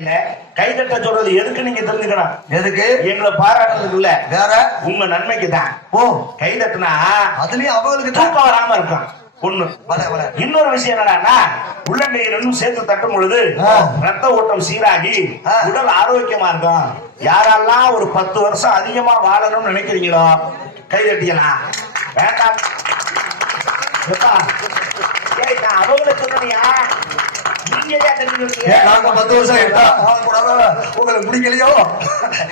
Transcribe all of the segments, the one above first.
இல்ல கைதட்ட சொல்றது எதுக்கு நீங்க தெரிஞ்சுக்கணும். எதுக்கு? எங்களை பாராட்டுறதுக்கு இல்ல, வேற உங்க நன்மைக்கு தான். ஓ கைதட்டுனா அதுலயும் அவங்களுக்கு தூக்கம் வராம இருக்கும் ஒண்ணு. இன்னொரு விஷயம் என்னன்னா, உள்ளங்கையிலும் சேர்த்து தட்டும் பொழுது ரத்த ஓட்டம் சீராகி உடல் ஆரோக்கியமா இருக்கும். யாரெல்லாம் ஒரு 10 வருஷம் அதிகமா வாழணும்னு நினைக்கிறீங்களோ கைதட்டிக்கலாம். வேண்டாம் நான் அவங்களை சொன்னியா, உங்களுக்கு பிடிக்கலையோ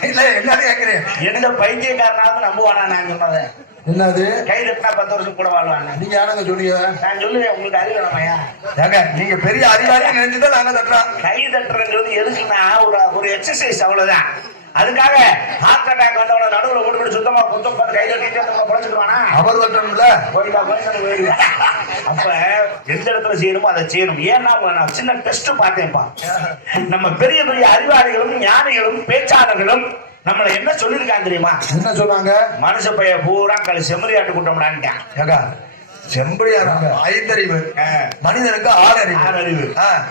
இல்ல என்னன்னு கேக்குறேன். எந்த பைத்தியக்காரனாவது நம்புவானா நான் சொன்னதை? என்னது கை தட்டினா 10 வருஷம் கூட வாழ்வாங்க. நீங்க யாருங்க சொன்னீங்க? நான் சொல்லுவேன், உங்களுக்கு அறிவு வேணாமையா? ஏங்க நீங்க பெரிய அதிகாரி நினைச்சுதான் நாங்க தட்டுறோம். கை தட்டுறதுங்கிறது எதுக்குன்னா ஒரு எக்ஸசைஸ், அவ்வளவுதான். அதுக்காக ஹார்ட் அட்டாக் வந்தவன நடுவுல ஓடி சுத்தமா குத்தம் பார்த்து கை தட்டிட்டு குறைச்சிடுவானா? அவர் தட்டணும்ல. அப்ப எந்த இடத்துல செய்யணுமோ அதை செய்யணும். ஏன்னா நான் சின்ன டெஸ்ட் பார்த்தேன்ப்பா. நம்ம பெரிய பெரிய அறிவாளிகளும் ஞானிகளும் பேச்சாளர்களும் நம்மள என்ன சொல்லிருக்காங்க தெரியுமா? என்ன சொன்னாங்க? மனுஷ பைய பூரா செம்மறியாட்டு கூட்டம்டான்ட்டான். ஏகா செம்படியா ஐந்தறிவு மனிதனுக்கு 6 அறிவு.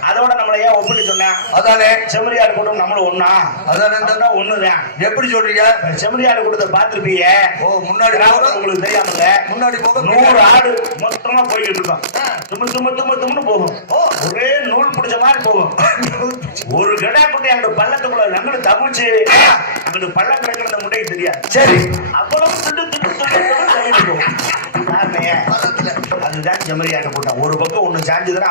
அதோட நம்மள ஏன் ஒப்பிட்டு சொன்னேன்? அதானே செம்மறியாடு கூட்டம் நம்மளும் ஒண்ணா? அதானே ஒண்ணுதான். எப்படி சொல்றீங்க? செம்மறியாடு கூட்டத்தை பார்த்திருப்பீங்க. ஓ முன்னாடி உங்களுக்கு தெரியாமல முன்னாடி போக 100 ஆடு மொத்தமா போய்கிட்டு இருக்கோம். தும்னு போகும். ஒரே நூல் பிடிச்ச மாதிரி போகும். ஒரு கடா குட்டி அங்க பள்ளத்துக்குள்ள நம்மள தவிச்சு அங்கிட்டு பள்ளம் கிடக்கிற முட்டைக்கு தெரியாது. சரி அவ்வளவு போகும். அதுதான் செம்மறியாடு கூட்டம். ஒரு பக்கம் ஒண்ணு சாஞ்சுதுன்னா